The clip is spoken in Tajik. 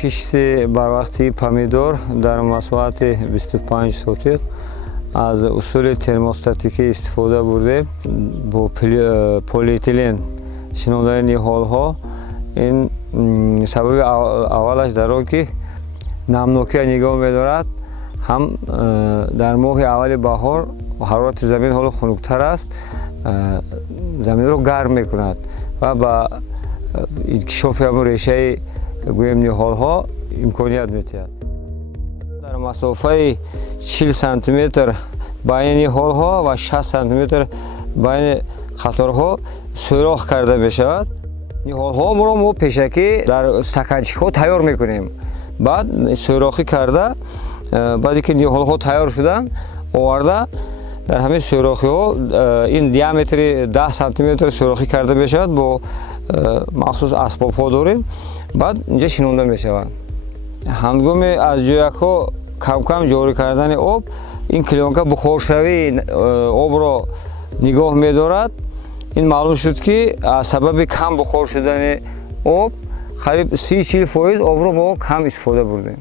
кишти барвақти помидор дар масоати 25 сотиқ аз усули термостатикӣ истифода бурдем бо полиэтилен шинондани ниҳолҳо. ин сабаби аввалаш дар он ки намнокия нигоҳ медорад. ҳам дар моҳи аввали баҳор ҳарорати замин ҳоло хунуктар аст, заминро гарм мекунад ва ба инкишофи ҳамон решаи гӯем ниҳолҳо имконият метиҳад. дар масофаи 40 сантиметр байни ниҳолҳо ва 60 сантиметр байни қаторҳо сӯрох карда мешавад. ниҳолҳоро мо пешакӣ дар стаканчикҳо тайёр мекунем. баъд сӯрохӣ карда, баъде ки ниҳолҳо тайёр шуданд, оварда дар ҳамин сӯрохиҳо ин диаметри 10 сантиметр сӯрохӣ карда мешавад. бо махсус асбобҳо дорем. баъд инҷа шинонда мешавад. ҳангоми аз ҷоякҳо кам-кам ҷорӣ кардани об, ин клёнка бухоршавии обро нигоҳ медорад. ин маълум шуд ки аз сабаби кам бухор шудани об қариб 30-40% обро мо кам истифода бурдем.